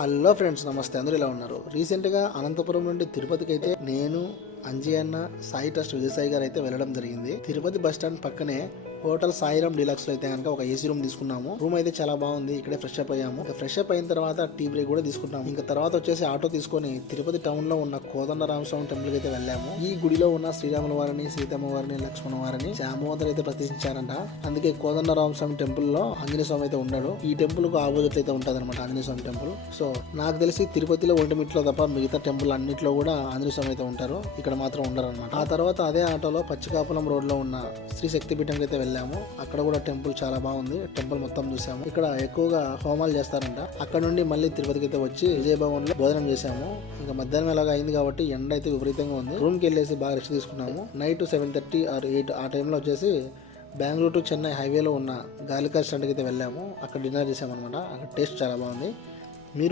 Hello friends, నమస్తే. అందరూ ఇలా ఉన్నారు. రీసెంట్గా అనంతపురం నుండి తిరుపతికి అయితే నేను, అంజీ అన్న, సాయి ట్రస్ట్ విజయసాయి గారు అయితే వెళ్ళడం జరిగింది. తిరుపతి బస్ స్టాండ్ పక్కనే హోటల్ సాయిరామ్ డీలక్స్ లో అయితే కనుక ఒక ఏసీ రూమ్ తీసుకున్నాము. రూమ్ అయితే చాలా బాగుంది. ఇక్కడే ఫ్రెష్ అప్ అయ్యాము. ఫ్రెష్ అప్ అయిన తర్వాత టీ బ్రేక్ కూడా తీసుకున్నాము. ఇంకా తర్వాత వచ్చేసి ఆటో తీసుకొని తిరుపతి టౌన్ లో ఉన్న కోదండరామస్వామి టెంపుల్ కి అయితే వెళ్ళాము. ఈ గుడిలో ఉన్న శ్రీరాముల వారిని, సీతమ్మ వారిని, లక్ష్మణ వారిని శామోదర్ అయితే ప్రతిష్ఠించారంట. అందుకే కోదండరామస్వామి టెంపుల్ లో ఆంజనేయ స్వామి అయితే ఉన్నాడు. ఈ టెంపుల్ కు ఆపోజిట్ అయితే ఉంటది అనమాట ఆంజనేయ స్వామి టెంపుల్. సో నాకు తెలిసి తిరుపతిలో ఒంటిమిట్లో తప్ప మిగతా టెంపుల్ అన్నిట్లో కూడా ఆంజనేయ స్వామి అయితే ఉంటారు. ఇక్కడ మాత్రం ఉండరు అనమాట. ఆ తర్వాత అదే ఆటోలో పచ్చికాపులం రోడ్ లో ఉన్న శ్రీ శక్తిపీఠంకి అయితే వెళ్ళాము. అక్కడ కూడా టెంపుల్ చాలా బాగుంది. టెంపుల్ మొత్తం చూసాము. ఇక్కడ ఎక్కువగా హోమాలు చేస్తారంట. అక్కడ నుండి మళ్ళీ తిరుపతికి అయితే వచ్చి విజయభవన్ లో భోజనం చేసాము. ఇంకా మధ్యాహ్నం ఎలాగా అయింది కాబట్టి ఎండ అయితే విపరీతంగా ఉంది. రూమ్ కి వెళ్ళేసి బాగా రెస్ట్ తీసుకున్నాము. నైట్ 7:30 or 8 ఆ టైంలో వచ్చేసి బెంగళూరు టు చెన్నై హైవేలో ఉన్న గాలికా స్టాండ్కి అయితే వెళ్ళాము. అక్కడ డిన్నర్ చేసాము అనమాట. అక్కడ టేస్ట్ చాలా బాగుంది. మీరు